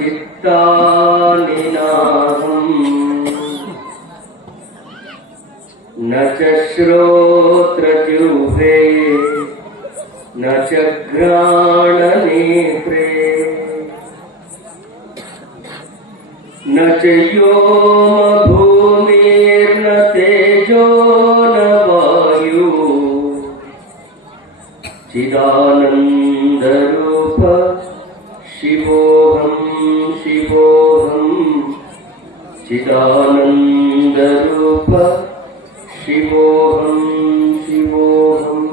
चित्तानि नाहम् न च श्रोत्रजिह्वे न च घ्राणनेत्रे न च व्योमभूमिर्न तेजो न वायु चिदानन्दरूप शिवोऽहं शिवोऽहं चिदानन्दरूप शिवोऽहं शिवोऽहम्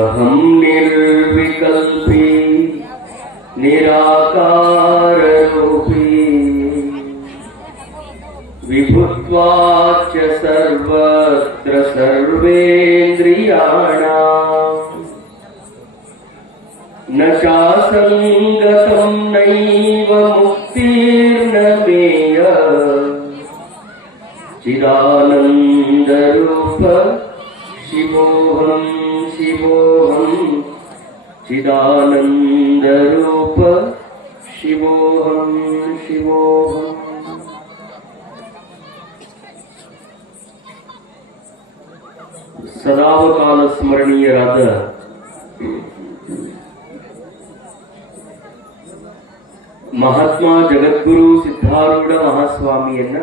अहं निर्विकल्पी निराकाररूपी विभुत्वाच्च सर्वत्र सर्वेन्द्रियाणाम् न चासङ्गतं नैव मुक्तिर्न मेय चिदानन्दरूप शिवोऽहं शिवोऽहं चिदानन्दरूप शिवोऽहं शिवोऽहम् ಸದಾವಕಾಲ ಸ್ಮರಣೀಯರಾದ ಮಹಾತ್ಮ ಜಗದ್ಗುರು ಸಿದ್ಧಾರೂಢ ಮಹಾಸ್ವಾಮಿಯನ್ನ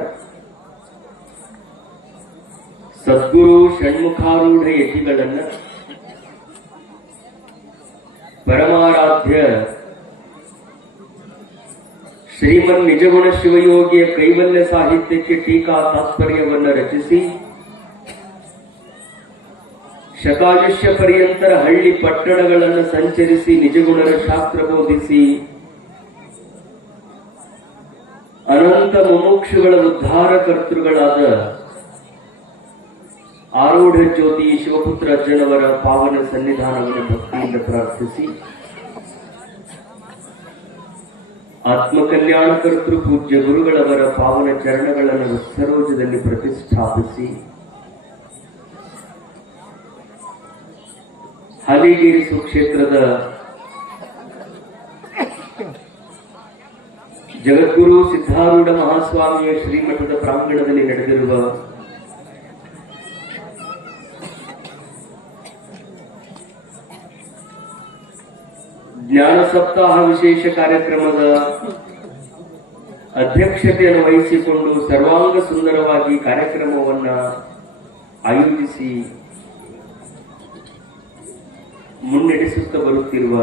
ಸದ್ಗುರು ಷಣ್ಮುಖಾರೂಢ ಯತಿಗಳನ್ನ ಪರಮಾರಾಧ್ಯ ಶ್ರೀಮನ್ ನಿಜಗುಣ ಶಿವಯೋಗಿಯ ಕೈವಲ್ಯ ಸಾಹಿತ್ಯಕ್ಕೆ ಟೀಕಾ ತಾತ್ಪರ್ಯವನ್ನು ರಚಿಸಿ ಶತಾಯುಷ್ಯ ಪರ್ಯಂತರ ಹಳ್ಳಿ ಪಟ್ಟಣಗಳನ್ನು ಸಂಚರಿಸಿ ನಿಜಗುಣರ ಶಾಸ್ತ್ರ ಬೋಧಿಸಿ ಅನಂತ ಮುಮುಕ್ಷುಗಳ ಉದ್ಧಾರಕರ್ತೃಗಳಾದ ಆರೂಢ ಜ್ಯೋತಿ ಶಿವಪುತ್ರ ಅಜ್ಜನವರ ಪಾವನ ಸನ್ನಿಧಾನವನ್ನು ಭಕ್ತಿಯಿಂದ ಪ್ರಾರ್ಥಿಸಿ ಆತ್ಮಕಲ್ಯಾಣ ಕರ್ತೃ ಪೂಜ್ಯ ಗುರುಗಳವರ ಪಾವನ ಚರಣಗಳನ್ನು ಸರೋಜದಲ್ಲಿ ಪ್ರತಿಷ್ಠಾಪಿಸಿ ಹಾಲಿಗೇರಿ ಸುಕ್ಷೇತ್ರದ ಜಗದ್ಗುರು ಸಿದ್ಧಾರೂಢ ಮಹಾಸ್ವಾಮಿಯ ಶ್ರೀಮಠದ ಪ್ರಾಂಗಣದಲ್ಲಿ ನಡೆದಿರುವ ಜ್ಞಾನ ಸಪ್ತಾಹ ವಿಶೇಷ ಕಾರ್ಯಕ್ರಮದ ಅಧ್ಯಕ್ಷತೆಯನ್ನು ವಹಿಸಿಕೊಂಡು ಸರ್ವಾಂಗ ಸುಂದರವಾಗಿ ಕಾರ್ಯಕ್ರಮವನ್ನು ಆಯೋಜಿಸಿ ಮುನ್ನಡೆಸುತ್ತಾ ಬರುತ್ತಿರುವ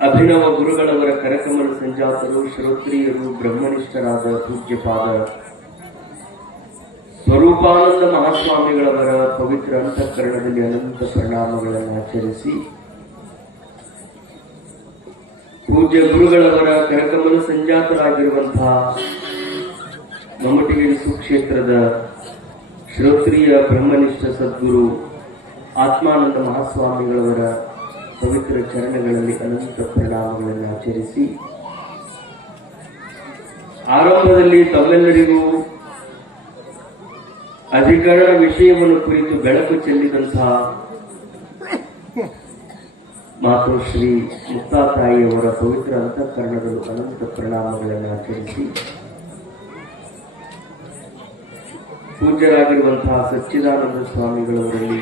ಅಭಿನವ ಗುರುಗಳವರ ಕರಕಮಲ ಸಂಜಾತರು ಶ್ರೋತ್ರಿಯರು ಬ್ರಹ್ಮನಿಷ್ಠರಾದ ಪೂಜ್ಯಪಾದ ಸ್ವರೂಪಾನಂದ ಮಹಾಸ್ವಾಮಿಗಳವರ ಪವಿತ್ರ ಅಂತಃಕರಣದಲ್ಲಿ ಅನಂತ ಪರಿಣಾಮಗಳನ್ನು ಆಚರಿಸಿ ಪೂಜ್ಯ ಗುರುಗಳವರ ಕರಕಮಲ ಸಂಜಾತರಾಗಿರುವಂತಹ ಮಮ್ಮಟಿಗಿರಿ ಸುಕ್ಷೇತ್ರದ ಶ್ರೋತ್ರಿಯ ಬ್ರಹ್ಮನಿಷ್ಠ ಸದ್ಗುರು ಆತ್ಮಾನಂದ ಮಹಾಸ್ವಾಮಿಗಳವರ ಪವಿತ್ರ ಚರಣಗಳಲ್ಲಿ ಅನಂತ ಪರಿಣಾಮಗಳನ್ನು ಆಚರಿಸಿ ಆರಂಭದಲ್ಲಿ ತಮ್ಮೆಲ್ಲರಿಗೂ ಅಧಿಕರಣ ವಿಷಯವನ್ನು ಕುರಿತು ಬೆಳಕು ಚೆಲ್ಲಿದಂತಹ ಮಾತು ಶ್ರೀ ಮುಕ್ತಾತಾಯಿಯವರ ಪವಿತ್ರ ಅಂತಃಕರಣಗಳು ಅನಂತ ಪರಿಣಾಮಗಳನ್ನು ಆಚರಿಸಿ ಪೂಜ್ಯರಾಗಿರುವಂತಹ ಸಚ್ಚಿದಾನಂದ ಸ್ವಾಮಿಗಳವರಲ್ಲಿ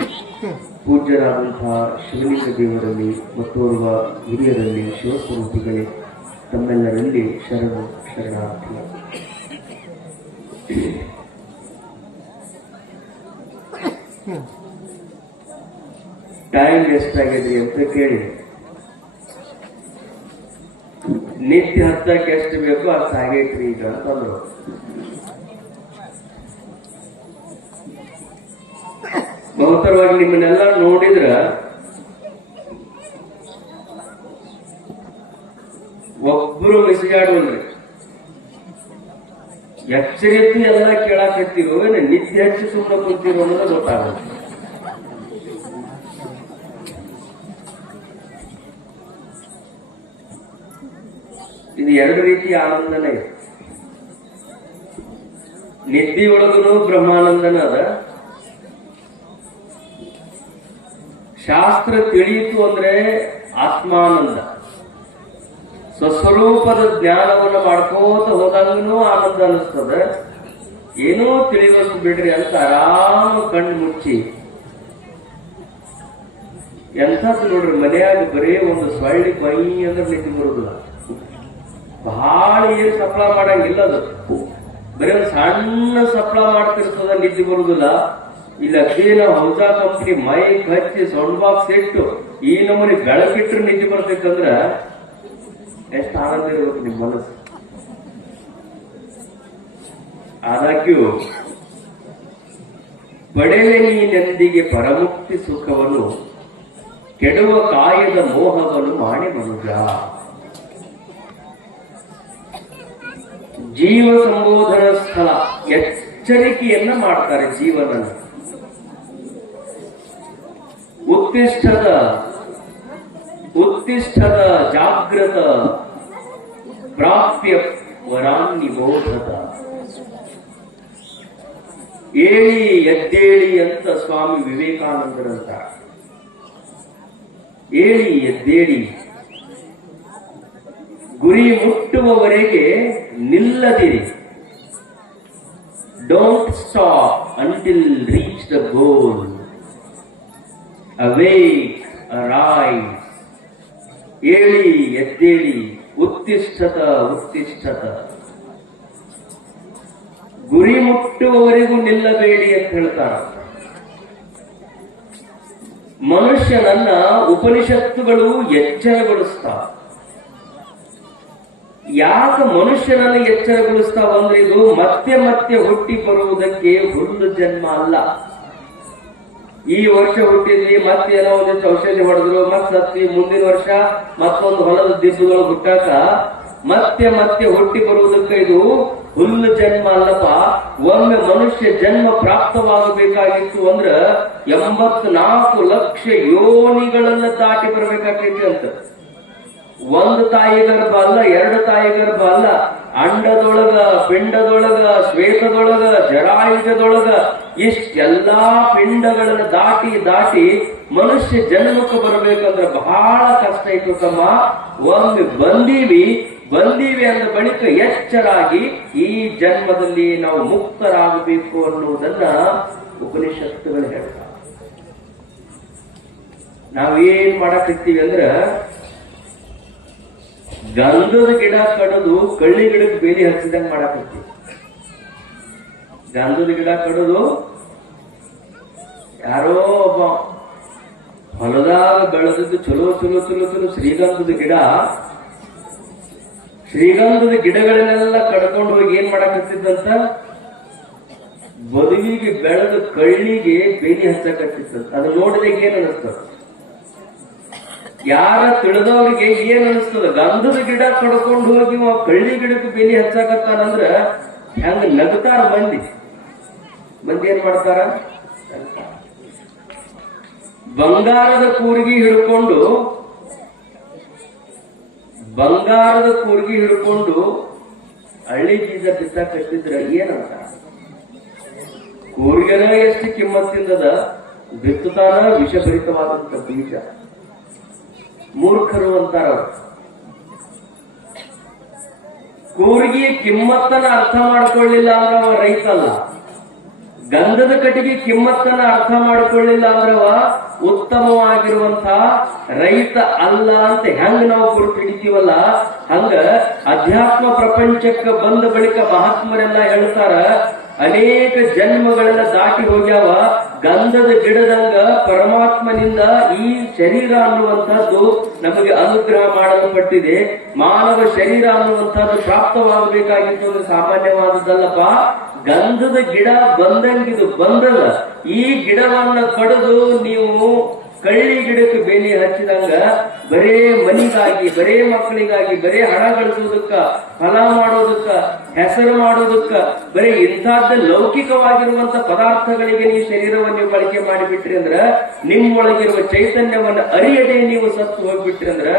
ಪೂಜ್ಯರಾದಂತಹ ಶಿವಲಿಂಗ ದೇವರಲ್ಲಿ ಮತ್ತೋರ್ವ ಹಿರಿಯರಲ್ಲಿ ಶಿವಸ್ವರೂಪಿಗಳೇ ತಮ್ಮೆಲ್ಲರಲ್ಲಿ ಶರಣು ಶರಣಾರ್ಥಿ. ಟೈಮ್ ಎಷ್ಟಾಗಿದೆ ಅಂತ ಕೇಳಿ ನಿತ್ಯ ಹತ್ತಕ್ಕೆ ಎಷ್ಟು ಬೇಕೋ ಅಷ್ಟು ಆಗೈತ್ರಿ ಈಗ ಅಂತಂದ್ರು. ಬಹುತರವಾಗಿ ನಿಮ್ಮನ್ನೆಲ್ಲ ನೋಡಿದ್ರ ಒಬ್ಬರು ಮಿಸಿಗಾಡುವಲ್ರಿ. ಎಚ್ಚರಿತ್ತು ಎಲ್ಲ ಕೇಳಾಕತ್ತಿರೋ ನಿತ್ಯ ಹೆಚ್ಚು ಸುಮ್ಮನೆ ಕುಂತಿರೋ ಅನ್ನೋದು ಗೊತ್ತಾಗುತ್ತೆ. ಇದು ಎರಡು ರೀತಿಯ ಆನಂದನೇ. ನಿದ್ದಿಯೊಳಗೂ ಬ್ರಹ್ಮಾನಂದನ ಅದ, ಶಾಸ್ತ್ರ ತಿಳಿಯಿತು ಅಂದ್ರೆ ಆತ್ಮಾನಂದ, ಸ್ವಸ್ವರೂಪದ ಜ್ಞಾನವನ್ನು ಮಾಡ್ಕೋತ ಹೋದಂಗೂ ಆನಂದ ಅನಿಸ್ತದ. ಏನೋ ತಿಳಿವಷ್ಟು ಬಿಡ್ರಿ ಅಂತ ಆರಾಮ ಕಣ್ಣು ಮುಚ್ಚಿ, ಎಂಥದ್ದು ನೋಡ್ರಿ, ಮನೆಯಾಗ ಬರೇ ಒಂದು ಸೊಳ್ಳಿ ಬೈ ಅಂದ್ರೆ ನಿಂತು ಬರುದಿಲ್ಲ. ಬಹಳ ಏನ್ ಸಪ್ಲ ಮಾಡಂಗಿಲ್ಲ, ಅದು ಬರೀ ಒಂದು ಸಣ್ಣ ಸಪ್ಲ ಮಾಡ್ತಿರ್ತದ, ನಿದ್ದೆ ಬರುದಿಲ್ಲ. ಇಲ್ಲಿ ಅದೇನ ಹೊಸ ಕಂಪ್ನಿ ಮೈಕ್ ಹಚ್ಚಿ ಸೌಂಡ್ ಬಾಕ್ಸ್ ಇಟ್ಟು ಈ ನಮ್ಮನೆ ಬೆಳಕಿಟ್ರೆ ನಿದ್ದೆ ಬರ್ತೈತಂದ್ರ ಎಷ್ಟು ಆನಂದ ಇರ್ಬೇಕು ನಿಮ್ ಮನಸ್ಸು. ಆದಾಗ್ಯೂ ಪಡೆವೆ ನೀನೆಂದಿಗೆ ಪರಮುಕ್ತಿ ಸುಖವನ್ನು, ಕೆಡುವ ಕಾಯದ ಮೋಹವನ್ನು ಮಾಡಿ ಮನುಜ. ಜೀವ ಸಂಬೋಧನ ಸ್ಥಳ, ಎಚ್ಚರಿಕೆಯನ್ನ ಮಾಡ್ತಾರೆ ಜೀವನ. ಉತ್ತಿಷ್ಠದ ಜಾಗೃತ ಪ್ರಾಪ್ಯ ವರಾನ್ನಿಬೋಧತ. ಏಳಿ ಎದ್ದೇಳಿ ಅಂತ ಸ್ವಾಮಿ ವಿವೇಕಾನಂದರಂತ. ಏಳಿ ಎದ್ದೇಳಿ, ಗುರಿ ಮುಟ್ಟುವವರೆಗೆ ನಿಲ್ಲದಿರಿ. Don't stop until reach the goal. Awake, arise. ಏಳಿ ಎದ್ದೇಳಿ, ಉತ್ತಿಷ್ಠತ. ಗುರಿ ಮುಟ್ಟುವವರೆಗೂ ನಿಲ್ಲಬೇಡಿ ಅಂತ ಹೇಳ್ತಾರೆ. ಮನುಷ್ಯನನ್ನ ಉಪನಿಷತ್ತುಗಳು ಎಚ್ಚರಗೊಳಿಸ್ತಾವ. ಯಾಕೆ ಮನುಷ್ಯನನ್ನು ಎಚ್ಚರಗೊಳಿಸ್ತಾವ ಅಂದ್ರೆ, ಇದು ಮತ್ತೆ ಮತ್ತೆ ಹುಟ್ಟಿ ಬರುವುದಕ್ಕೆ ಹುಲ್ಲು ಜನ್ಮ ಅಲ್ಲ. ಈ ವರ್ಷ ಹುಟ್ಟಿದ್ವಿ, ಮತ್ತೆ ಏನೋ ಒಂದಿಷ್ಟು ಔಷಧಿ ಹೊಡೆದ್ರು, ಮತ್ತೆ ಸತ್ವಿ, ಮುಂದಿನ ವರ್ಷ ಮತ್ತೊಂದು ಹೊಲದ ದಿಬ್ಬಗಳು ಹುಟ್ಟಾಕ ಮತ್ತೆ ಮತ್ತೆ ಹುಟ್ಟಿ ಬರುವುದಕ್ಕೆ ಇದು ಹುಲ್ಲು ಜನ್ಮ ಅಲ್ಲಪ್ಪ. ಒಮ್ಮೆ ಮನುಷ್ಯ ಜನ್ಮ ಪ್ರಾಪ್ತವಾಗಬೇಕಾಗಿತ್ತು ಅಂದ್ರ 84 ಲಕ್ಷ ಯೋನಿಗಳನ್ನ ದಾಟಿ ಬರಬೇಕಾಗೈತಿ ಅಂತ. ಒಂದು ತಾಯಿ ಗರ್ಭ ಅಲ್ಲ, 2 ತಾಯಿ ಗರ್ಭ ಅಲ್ಲ, ಅಂಡದೊಳಗ, ಪಿಂಡದೊಳಗ, ಶ್ವೇತದೊಳಗ, ಜರಾಯುಜದೊಳಗ, ಇಷ್ಟೆಲ್ಲಾ ಪಿಂಡಗಳನ್ನ ದಾಟಿ ಮನುಷ್ಯ ಜನ್ಮಕ್ಕೆ ಬರಬೇಕಂದ್ರೆ ಬಹಳ ಕಷ್ಟ ಇತ್ತು ತಮ್ಮ. ಒಮ್ಮೆ ಬಂದೀವಿ ಅಂದ ಬಳಿಕ ಎಚ್ಚರಾಗಿ ಈ ಜನ್ಮದಲ್ಲಿ ನಾವು ಮುಕ್ತರಾಗಬೇಕು ಅನ್ನುವುದನ್ನ ಉಪನಿಷತ್ತುಗಳು ಹೇಳ್ತಾರೆ. ನಾವೇನ್ ಮಾಡಕತ್ತೀವಿ ಅಂದ್ರ, ಗಂಧದ ಗಿಡ ಕಡದು ಕಳ್ಳಿ ಗಿಡಕ್ಕೆ ಬೇಲಿ ಹಚ್ಚಿದಂಗ ಮಾಡಕತ್ತೀವಿ. ಗಂಧದ ಗಿಡ ಕಡದು ಯಾರೋ ಒಬ್ಬ ಹೊಲದಾಗ ಬೆಳೆದದ್ದು ಚಲೋ ಶ್ರೀಗಂಧದ ಗಿಡಗಳನ್ನೆಲ್ಲ ಕಡ್ಕೊಂಡು ಹೋಗಿ ಏನ್ ಮಾಡಕತ್ತಿದ್ದಂತ, ಬದುವಿಗೆ ಬೆಳೆದ ಕಳ್ಳಿಗೆ ಬೇಲಿ ಹಚ್ಚಕತ್ತಿದ್ದಂತ. ಅದು ನೋಡಿದಾಗ ಏನ್ ಅನಿಸ್ತದ? ಯಾರ ತಿಳಿದವ್ರಿಗೆ ಏನ್ ಅನಿಸ್ತದ? ಗಂಧದ ಗಿಡ ಕಡ್ಕೊಂಡು ಹೋಗಿ ಕಳ್ಳಿ ಗಿಡಕ್ಕೆ ಬೇಲಿ ಹಚ್ಚಾಕತ್ತಾನಂದ್ರ ಹೆಂಗ ನಗ್ತಾರ ಮಂದಿ ಏನ್ ಮಾಡ್ತಾರ? ಬಂಗಾರದ ಕೂರ್ಗಿ ಹಿಡ್ಕೊಂಡು ಹಳ್ಳಿ ಬೀಜ ಬಿತ್ತಾಕತ್ತಿದ್ರ ಏನಂತ? ಕೂರ್ಗೆನ ಎಷ್ಟು ಕಿಮ್ಮತ್ತಿಂದದ, ಬಿತ್ತುತ್ತಾನ ವಿಷಭರಿತವಾದಂತ ಬೀಜ. ಮೂರ್ಖರು ಅಂತಾರ. ಕೂರ್ಗಿ ಕಿಮ್ಮತ್ತನ್ನ ಅರ್ಥ ಮಾಡ್ಕೊಳ್ಳಿಲ್ಲ ಅಂದ್ರೆ ಅವ ರೈತ ಅಲ್ಲ. ಗಂಧದ ಕಟ್ಟಿಗೆ ಕಿಮ್ಮತ್ತನ್ನ ಅರ್ಥ ಮಾಡಿಕೊಳ್ಳಿಲ್ಲ ಅಂದ್ರವ ಉತ್ತಮವಾಗಿರುವಂತಹ ರೈತ ಅಲ್ಲ ಅಂತ ಹೆಂಗ್ ನಾವು ಗುರುತು ಹಿಡಿತೀವಲ್ಲ, ಹಂಗ ಅಧ್ಯಾತ್ಮ ಪ್ರಪಂಚಕ್ಕೆ ಬಂದ ಬಳಿಕ ಮಹಾತ್ಮರೆಲ್ಲ ಹೇಳ್ತಾರ, ಅನೇಕ ಜನ್ಮಗಳೆಲ್ಲ ದಾಟಿ ಹೋಗ್ಯಾವ. ಗಂಧದ ಗಿಡದಂಗ ಪರಮಾತ್ಮನಿಂದ ಈ ಶರೀರ ಅನ್ನುವಂಥದ್ದು ನಮಗೆ ಅನುಗ್ರಹ ಮಾಡಲ್ಪಟ್ಟಿದೆ. ಮಾನವ ಶರೀರ ಅನ್ನುವಂಥದ್ದು ಪ್ರಾಪ್ತವಾಗಬೇಕಾಗಿತ್ತು ಅಂದ್ರೆ ಸಾಮಾನ್ಯವಾದದ್ದಲ್ಲಪ್ಪ. ಗಂಧದ ಗಿಡ ಬಂದಂಗಿದು ಬಂದಲ್ಲ. ಈ ಗಿಡವನ್ನ ಕಡಿದು ನೀವು ಕಳ್ಳಿ ಗಿಡಕ್ಕೆ ಬೇಲಿ ಹಚ್ಚಿದಂಗ ಬರೇ ಮನಿಗಾಗಿ, ಬರೇ ಮಕ್ಕಳಿಗಾಗಿ, ಬರೇ ಹಣ ಗಳಿಸೋದಕ್ಕ, ಫಲ ಮಾಡೋದಕ್ಕ, ಹೆಸರು ಮಾಡೋದಕ್ಕ, ಬರೀ ಇಂಥದ್ದ ಲೌಕಿಕವಾಗಿರುವಂತ ಪದಾರ್ಥಗಳಿಗೆ ನೀವು ಶರೀರವನ್ನು ಬಳಕೆ ಮಾಡಿಬಿಟ್ರಿ ಅಂದ್ರ, ನಿಮ್ಮೊಳಗಿರುವ ಚೈತನ್ಯವನ್ನ ಅರಿಯದೆ ನೀವು ಸತ್ತು ಹೋಗ್ಬಿಟ್ರಿ ಅಂದ್ರ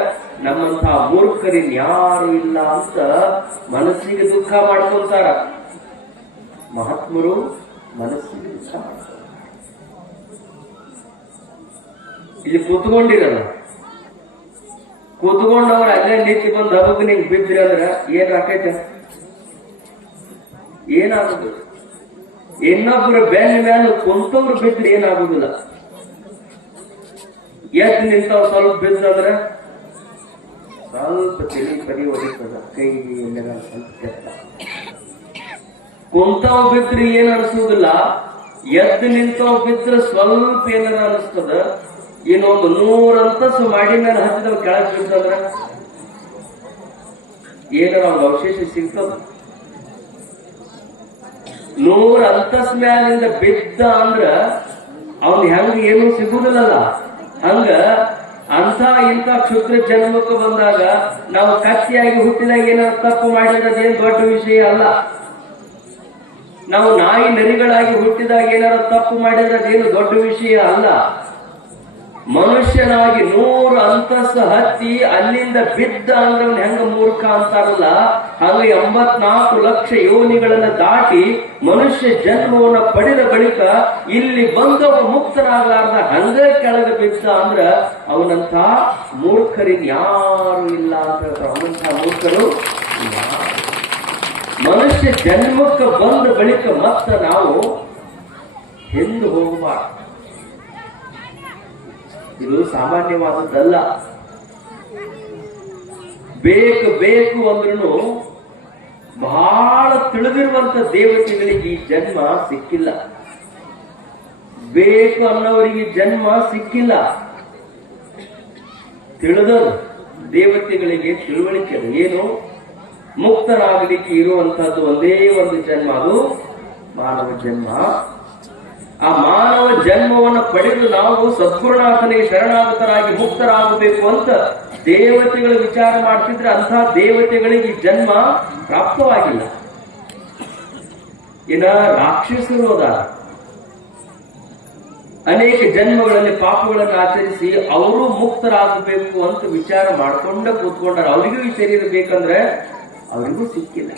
ನಮ್ಮಂತಹ ಮೂರ್ಖರಿನ್ಯಾರು ಇಲ್ಲ ಅಂತ ಮನಸ್ಸಿಗೆ ದುಃಖ ಮಾಡ್ಕೊಂತಾರ. ಮಹಾತ್ಮರು ಮನಸ್ಸಿಗೆ ದುಃಖ ಮಾಡ್ತಾರೆ. ಇಲ್ಲಿ ಕೂತ್ಕೊಂಡಿರಲ್ಲ, ಕೂತ್ಕೊಂಡವ್ರ ಅಲ್ಲೇ ನಿಂತು ಬಂದು ಹಬ್ಬಕ್ಕೆ ನಿಂಗೆ ಬಿದ್ರಿ ಅಂದ್ರ ಏನ್ ಆಕೈತೆ? ಏನಾಗುದಿಲ್ಲ. ಇನ್ನೊಬ್ಬರ ಬೆನ್ನ ಮೇಲೆ ಕುಂತವ್ರು ಬಿದ್ರಿ ಏನಾಗುದಿಲ್ಲ. ಎದ್ದು ನಿಂತವ್ ಸ್ವಲ್ಪ ಬಿದ್ದಂದ್ರ ಸ್ವಲ್ಪ ತಿಳಿ ಪರಿ ಹೊಡಿತದ, ಕೈ ಸ್ವಲ್ಪ ಕೆತ್ತ. ಕುಂತವ್ ಬಿದ್ರಿ ಏನ್ ಅನ್ಸುದಿಲ್ಲ, ಎದ್ದು ನಿಂತವ್ ಬಿದ್ರೆ ಸ್ವಲ್ಪ ಏನಾರ ಅನಿಸ್ತದ. ಇನ್ನೊಂದು 100 ಅಂತಸ್ತು ಮಾಡಿ ಮೇಲೆ ಹತ್ತಿದವ್ ಕೆಳಗ್ ಬಿದ್ದಂದ್ರ ಏನಾರ ಅವ್ನ ಅವಶೇಷ ಸಿಗ್ತದ? 100 ಅಂತಸ್ ಮ್ಯಾಲಿಂದ ಬಿದ್ದ ಅಂದ್ರ ಅವ್ನ್ ಹೆಂಗ ಏನು ಸಿಗುದಿಲ್ಲಲ್ಲ. ಹಂಗ ಅಂಥ ಇಂಥ ಕ್ಷುದ್ರ ಜನ್ಮಕ್ಕೆ ಬಂದಾಗ ನಾವು ಕತ್ತಿಯಾಗಿ ಹುಟ್ಟಿದಾಗ ಏನಾದ್ರು ತಪ್ಪು ಮಾಡಿರೋದೇನು ದೊಡ್ಡ ವಿಷಯ ಅಲ್ಲ. ನಾವು ನಾಯಿ ನರಿಗಳಾಗಿ ಹುಟ್ಟಿದಾಗ ಏನಾದ್ರು ತಪ್ಪು ಮಾಡಿರೋದೇನು ದೊಡ್ಡ ವಿಷಯ ಅಲ್ಲ. ಮನುಷ್ಯನಾಗಿ 100 ಅಂತಸ್ತು ಹತ್ತಿ ಅಲ್ಲಿಂದ ಬಿದ್ದ ಅಂದ್ರೆ ಹೆಂಗ ಮೂರ್ಖ ಅಂತಾರಲ್ಲ, ಹಂಗ 84 ಲಕ್ಷ ಯೋನಿಗಳನ್ನ ದಾಟಿ ಮನುಷ್ಯ ಜನ್ಮವನ್ನ ಪಡೆದ ಬಳಿಕ ಇಲ್ಲಿ ಬಂದವ ಮುಕ್ತನಾಗಲಾರ್ದ ಹಂಗ ಕೆಳಗೆ ಬಿದ್ದ ಅಂದ್ರ ಅವನಂತ ಮೂರ್ಖರಿನ್ ಯಾರು ಇಲ್ಲ ಅಂತ ಹೇಳ್ತಾರೆ. ಅವನಂತ ಮೂರ್ಖರು ಮನುಷ್ಯ ಜನ್ಮಕ್ಕೆ ಬಂದ ಬಳಿಕ ಮತ್ತ ನಾವು ಎಂದು ಹೋಗಬಾರ್ದು. ಇದು ಸಾಮಾನ್ಯವಾದದ್ದಲ್ಲ. ಬೇಕು ಅಂದ್ರೂ ಬಹಳ ತಿಳಿದಿರುವಂತ ದೇವತೆಗಳಿಗೆ ಈ ಜನ್ಮ ಸಿಕ್ಕಿಲ್ಲ. ಬೇಕು ಅನ್ನೋರಿಗೆ ಜನ್ಮ ಸಿಕ್ಕಿಲ್ಲ. ತಿಳಿದರು ದೇವತೆಗಳಿಗೆ ತಿಳುವಳಿಕೆ ಏನು? ಮುಕ್ತರಾಗಲಿಕ್ಕೆ ಇರುವಂತಹದ್ದು ಒಂದೇ ಒಂದು ಜನ್ಮ, ಅದು ಮಾನವ ಜನ್ಮ. ಆ ಮಾನವ ಜನ್ಮವನ್ನು ಪಡೆದು ನಾವು ಸದ್ಗುರುನಾಥನಿಗೆ ಶರಣಾಗತರಾಗಿ ಮುಕ್ತರಾಗಬೇಕು ಅಂತ ದೇವತೆಗಳು ವಿಚಾರ ಮಾಡ್ತಿದ್ರೆ ಅಂಥ ದೇವತೆಗಳಿಗೆ ಈ ಜನ್ಮ ಪ್ರಾಪ್ತವಾಗಿಲ್ಲ. ಇನ್ನ ರಾಕ್ಷಸರು ಹೋದಾಗ ಅನೇಕ ಜನ್ಮಗಳಲ್ಲಿ ಪಾಪಗಳನ್ನು ಆಚರಿಸಿ ಅವರು ಮುಕ್ತರಾಗಬೇಕು ಅಂತ ವಿಚಾರ ಮಾಡ್ಕೊಂಡ ಕೂತ್ಕೊಂಡಾರ. ಅವರಿಗೂ ಈ ಶರೀರ ಬೇಕಂದ್ರೆ ಅವರಿಗೂ ಸಿಕ್ಕಿಲ್ಲ.